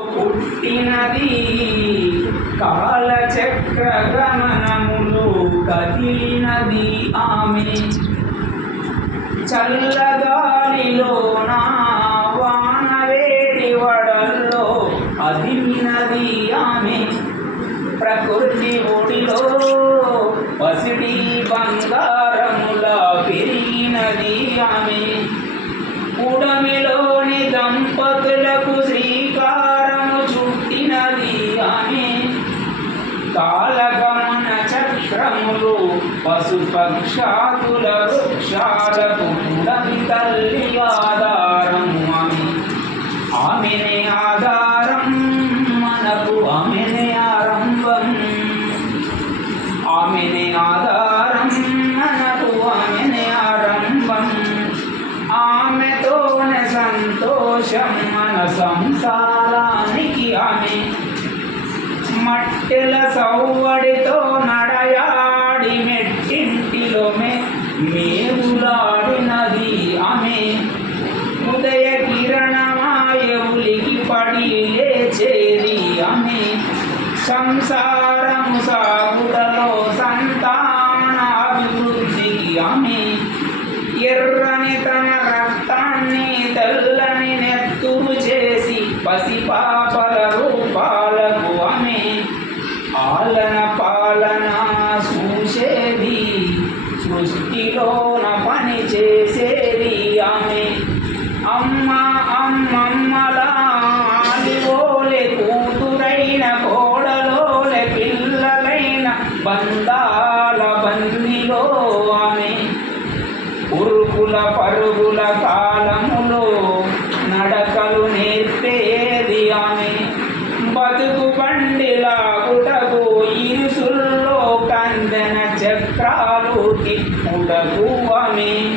పుట్టినది కాలచక్ర గమనములు కదిలినది ఆమె. చల్లగాలిలో నా వానవేడి వడల్లో అదిమినది ఆమె. ప్రకృతి ఒడిలో పసిడి బంగారముల పెరిగినది ఆమె. కూడమిలో చక్రములు పశుపక్షాతుల వృక్షాలకు ఉడమి తల్లి ఆధారము ఆమె ఆమెనే ఆధారం మనకు ఆమెనే ఆరంభం ఆమెనే ఆధారం మనకు ఆమెనే ఆరంభం ఆమెతోనే సంతోషం మన సంసారానికి ఆమె మట్టెల సౌవడితో సంసారము సాగుటలో సంతాన అభివృద్ధి ఆమె ఎర్రని తన రక్తాన్ని తెల్లని నెత్తురు చేసి పసిపాపల రూపాలకు ఆమె ఆలన పాలన చూసేది సృష్టిలో పరుగుల పరుగుల కాలములో నడకలు నేర్పేది ఆమె. బతుకు బండిలాగుటకు ఇరుసుల్లో కందన చక్రాలు తిప్పుటకు ఆమె.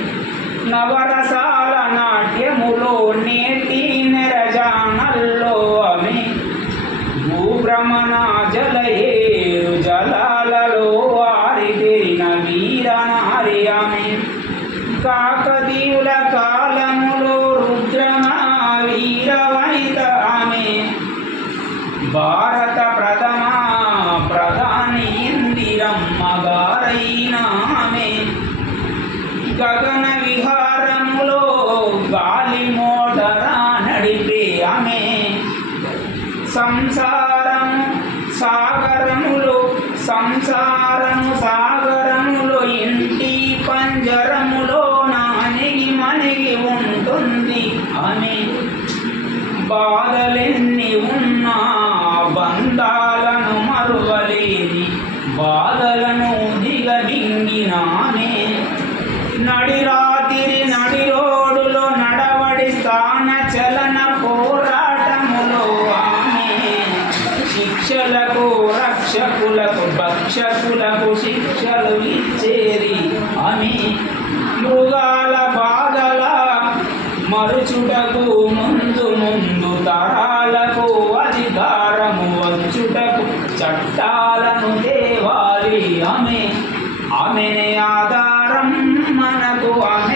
నవరసాల నాట్యములో నేటి నెరజానల్లో ఆమె. భూభ్రమణ జలయేరు జలాలలో ఆరితేరిన వీరనారి ఆమె. కాకతీయుల కాలములో రుద్రమా వీరవనిత ఆమె. భారత ప్రథమ ప్రధాని ఇందిరమ్మ గారైన ఆమె. గగన విహారములో గాలి మోటరా నడిపే ఆమె. సంసారం సాగరములో సంసారము సాగరములో ఇంటి పంజరము బాధలెన్ని ఉన్నా బంధాలను మరువలేని బాధలను దిగమింగినానే. నడి రాత్రి నడి నడవడి స్థాన చలన పోరాటములో ఆమె. శిక్షలకు రక్షకులకు భక్షకులకు శిక్షలు ఇచ్చేరి ఆమె. మృగాల బాధల మరుచుటకు ముందు ముందు తరాలకు అధికారము వచ్చుటకు చట్టాలను దేవాలి ఆమె ఆమెనే ఆధారం మనకు ఆమె